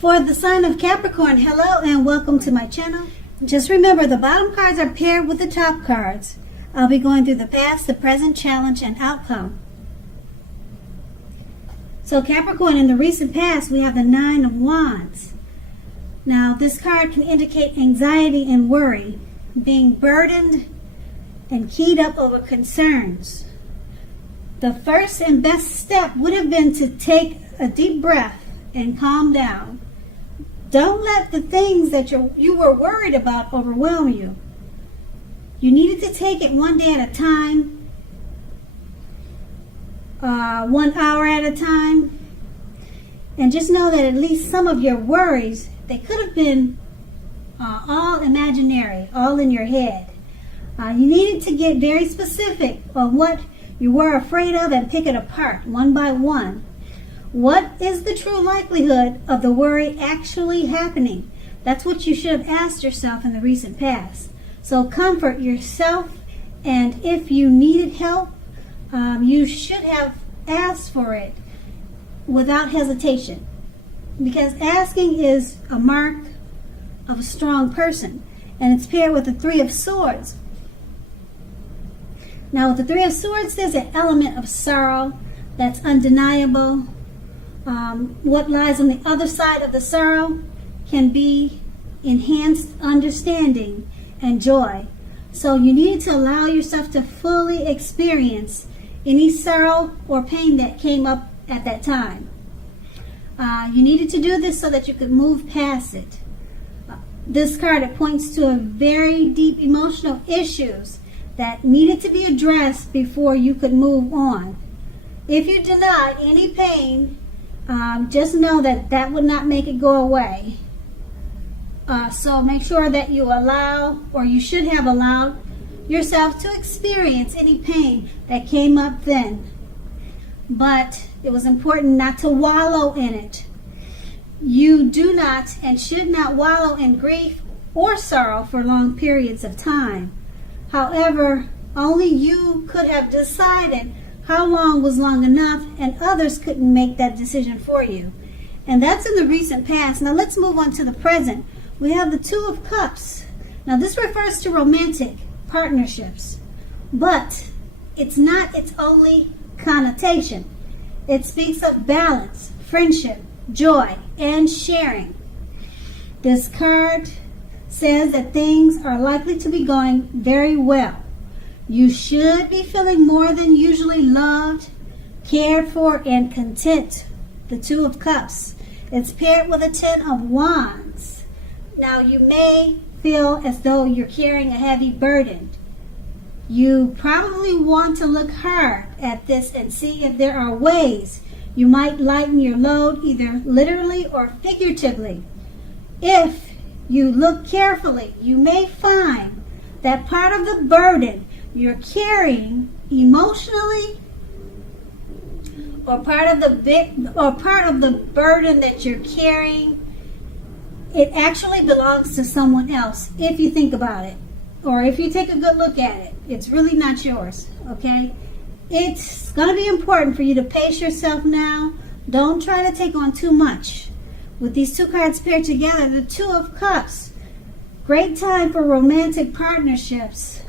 For the sign of Capricorn, hello and welcome to my channel. Just remember, the bottom cards are paired with the top cards. I'll be going through the past, the present, challenge, and outcome. So Capricorn, in the recent past, we have the Nine of Wands. Now, this card can indicate anxiety and worry, being burdened and keyed up over concerns. The first and best step would have been to take a deep breath and calm down. Don't let the things that you were worried about overwhelm you. You needed to take it one day at a time, 1 hour at a time, and just know that at least some of your worries, they could have been all imaginary, all in your head. You needed to get very specific on what you were afraid of and pick it apart one by one. What is the true likelihood of the worry actually happening? That's what you should have asked yourself in the recent past. So comfort yourself, and if you needed help, you should have asked for it without hesitation, because asking is a mark of a strong person, and it's paired with the Three of Swords. Now, with the Three of Swords, there's an element of sorrow that's undeniable. What lies on the other side of the sorrow can be enhanced understanding and joy. So you need to allow yourself to fully experience any sorrow or pain that came up at that time. You needed to do this so that you could move past it. This card, it points to a very deep emotional issues that needed to be addressed before you could move on. If you denied any pain, just know that that would not make it go away. So make sure that you allow, or you should have allowed, yourself to experience any pain that came up then. But it was important not to wallow in it. You do not and should not wallow in grief or sorrow for long periods of time. However, only you could have decided how long was long enough, and others couldn't make that decision for you. And that's in the recent past. Now let's move on to the present. We have the Two of Cups. Now this refers to romantic partnerships, but it's not its only connotation. It speaks of balance, friendship, joy, and sharing. This card says that things are likely to be going very well. You should be feeling more than usually loved, cared for, and content. The Two of Cups. It's paired with a Ten of Wands. Now you may feel as though you're carrying a heavy burden. You probably want to look hard at this and see if there are ways you might lighten your load, either literally or figuratively. If you look carefully, you may find that part of the burden you're carrying emotionally, or part of the burden that you're carrying, it actually belongs to someone else. If you think about it, or if you take a good look at it, it's really not yours. Okay, it's going to be important for you to pace yourself now. Don't try to take on too much. With these two cards paired together, the Two of Cups, great time for romantic partnerships.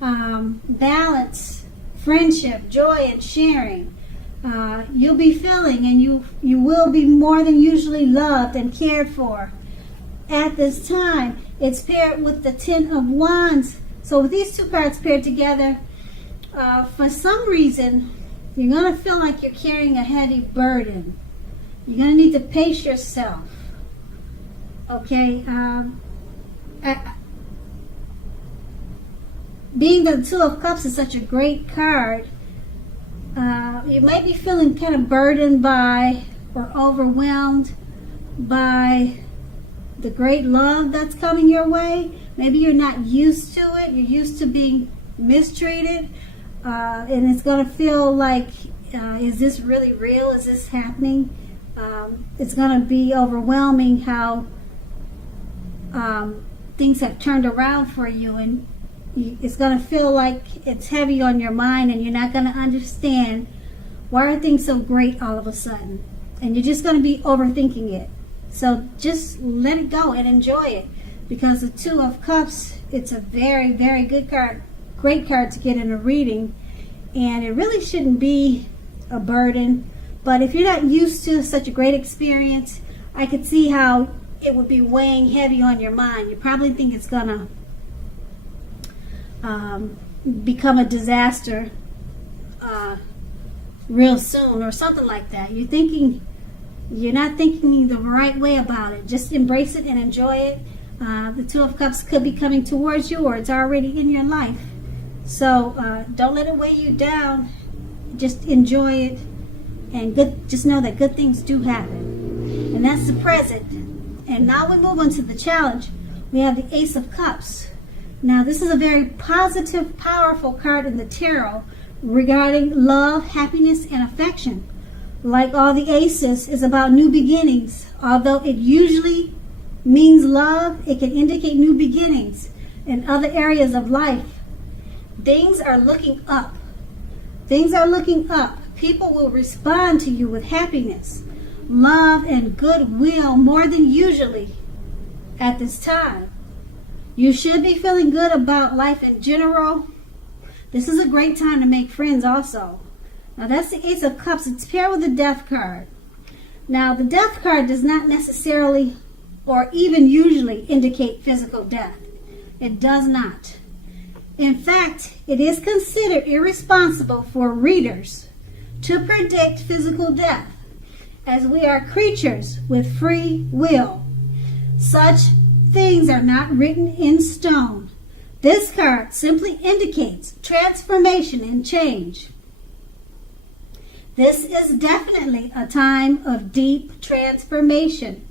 Balance, friendship, joy, and sharing. You'll be feeling, and you will be more than usually loved and cared for. At this time, it's paired with the Ten of Wands. So with these two cards paired together, for some reason, you're going to feel like you're carrying a heavy burden. You're going to need to pace yourself. Okay? Being the Two of Cups is such a great card, you might be feeling kind of burdened by or overwhelmed by the great love that's coming your way. Maybe you're not used to it. You're used to being mistreated, and it's going to feel like, is this really real? Is this happening? It's going to be overwhelming how things have turned around for you, and it's going to feel like it's heavy on your mind, and you're not going to understand why are things so great all of a sudden, and you're just going to be overthinking it. So just let it go and enjoy it, because the Two of Cups, it's a very, very good card, great card to get in a reading, and it really shouldn't be a burden. But if you're not used to such a great experience, I could see how it would be weighing heavy on your mind. You probably think it's gonna become a disaster real soon or something like that. You're not thinking the right way about it. Just embrace it and enjoy it. The Two of Cups could be coming towards you, or it's already in your life. So don't let it weigh you down. Just enjoy it, and just know that good things do happen. And that's the present. And now we move on to the challenge. We have the Ace of Cups. Now this is a very positive, powerful card in the tarot regarding love, happiness, and affection. Like all the aces, is about new beginnings. Although it usually means love, it can indicate new beginnings in other areas of life. Things are looking up. Things are looking up. People will respond to you with happiness, love, and goodwill more than usually at this time. You should be feeling good about life in general. This is a great time to make friends also. Now that's the Ace of Cups. It's paired with the Death card. Now the Death card does not necessarily or even usually indicate physical death. It does not. In fact, it is considered irresponsible for readers to predict physical death, as we are creatures with free will. Such things are not written in stone. This card simply indicates transformation and change. This is definitely a time of deep transformation,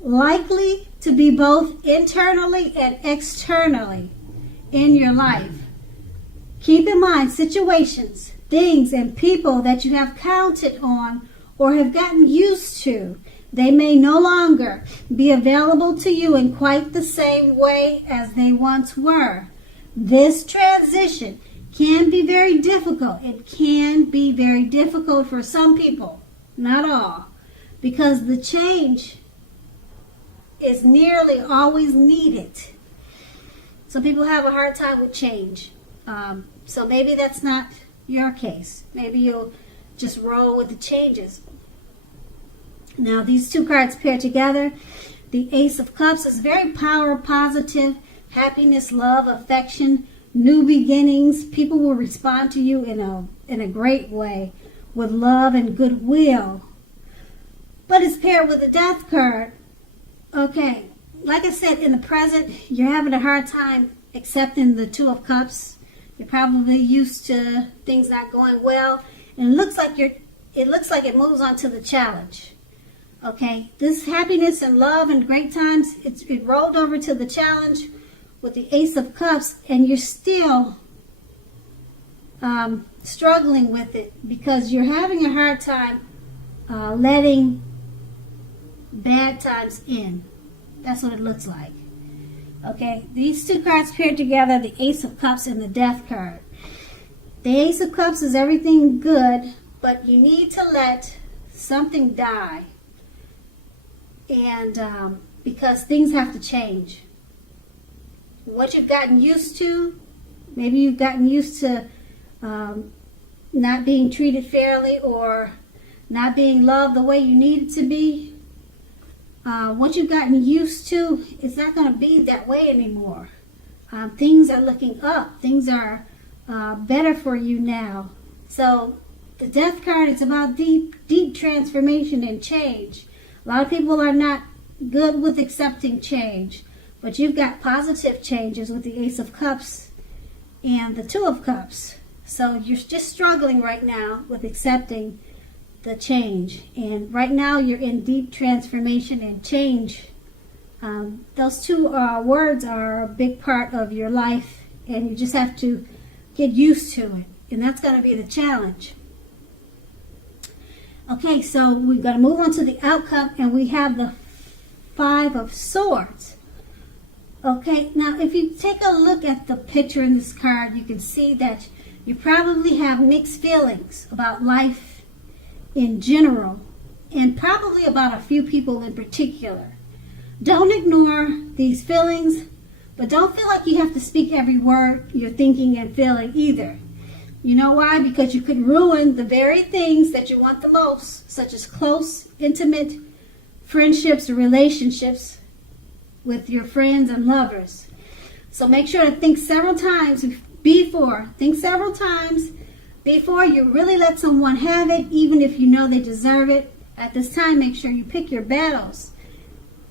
likely to be both internally and externally in your life. Keep in mind situations, things, and people that you have counted on or have gotten used to. They may no longer be available to you in quite the same way as they once were. This transition can be very difficult. It can be very difficult for some people, not all, because the change is nearly always needed. Some people have a hard time with change. So maybe that's not your case. Maybe you'll just roll with the changes. Now these two cards pair together. The Ace of Cups is very power positive, happiness, love, affection, new beginnings. People will respond to you in a great way with love and goodwill. But it's paired with the Death card. Okay, like I said, in the present, you're having a hard time accepting the Two of Cups. You're probably used to things not going well, and it looks like it moves on to the challenge. Okay, this happiness and love and great times, it rolled over to the challenge with the Ace of Cups, and you're still struggling with it because you're having a hard time letting bad times in. That's what it looks like. Okay, these two cards paired together, the Ace of Cups and the Death card. The Ace of Cups is everything good, but you need to let something die. And because things have to change. What you've gotten used to, maybe you've gotten used to not being treated fairly or not being loved the way you need it to be. What you've gotten used to is not going to be that way anymore. Things are looking up. Things are better for you now. So the Death card is about deep transformation and change. A lot of people are not good with accepting change, but you've got positive changes with the Ace of Cups and the Two of Cups. So you're just struggling right now with accepting the change. And right now you're in deep transformation and change. Those two words are a big part of your life, and you just have to get used to it. And that's going to be the challenge. Okay, so we're going to move on to the outcome, and we have the Five of Swords. Okay, now if you take a look at the picture in this card, you can see that you probably have mixed feelings about life in general. and probably about a few people in particular. Don't ignore these feelings, but don't feel like you have to speak every word you're thinking and feeling either. You know why? Because you could ruin the very things that you want the most, such as close, intimate friendships or relationships with your friends and lovers. So make sure to think several times before you really let someone have it, even if you know they deserve it. At this time, make sure you pick your battles.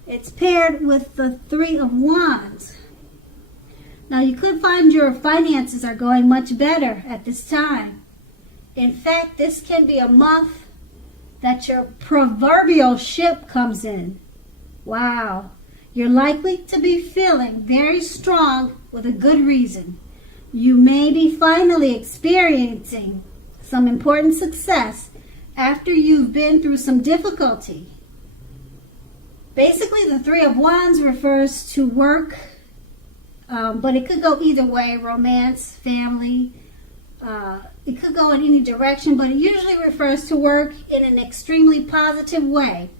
It's paired with the Three of Wands. Now, you could find your finances are going much better at this time. In fact, this can be a month that your proverbial ship comes in. Wow. You're likely to be feeling very strong with a good reason. You may be finally experiencing some important success after you've been through some difficulty. Basically, the Three of Wands refers to work, but it could go either way, romance, family. It could go in any direction, but it usually refers to work in an extremely positive way.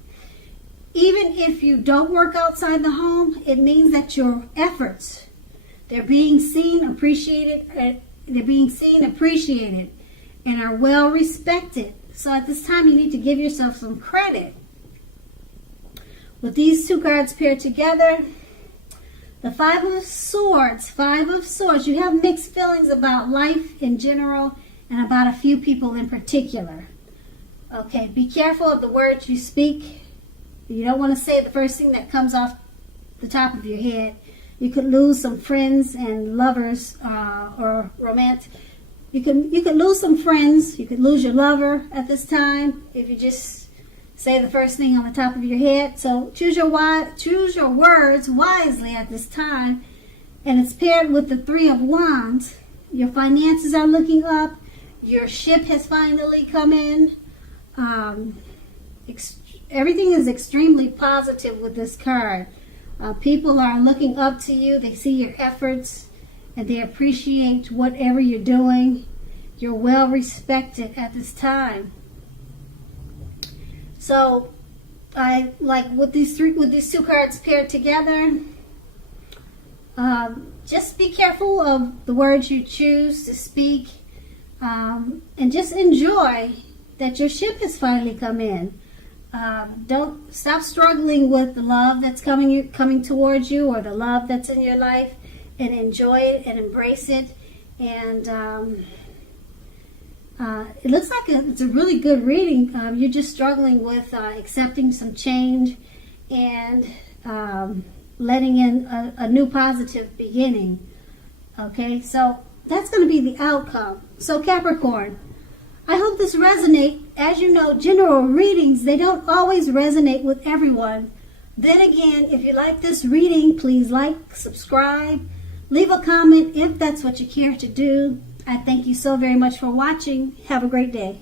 Even if you don't work outside the home, it means that your efforts, they're being seen, appreciated, and are well respected. So at this time, you need to give yourself some credit. With these two cards paired together, the Five of Swords, you have mixed feelings about life in general and about a few people in particular. Okay, be careful of the words you speak. You don't want to say the first thing that comes off the top of your head. You could lose some friends and lovers or romance. You could lose some friends. You could lose your lover at this time if you just say the first thing on the top of your head. So choose your words wisely at this time. And it's paired with the Three of Wands. Your finances are looking up. Your ship has finally come in. Everything is extremely positive with this card. People are looking up to you. They see your efforts and they appreciate whatever you're doing. You're well respected at this time. So, I like with these two cards paired together. Just be careful of the words you choose to speak, and just enjoy that your ship has finally come in. Don't stop struggling with the love that's coming towards you, or the love that's in your life, and enjoy it and embrace it. And it looks like it's a really good reading. You're just struggling with accepting some change and letting in a new positive beginning. Okay, so that's going to be the outcome. So Capricorn, I hope this resonates. As you know, general readings, they don't always resonate with everyone. Then again, if you like this reading, please like, subscribe, leave a comment if that's what you care to do. I thank you so very much for watching. Have a great day.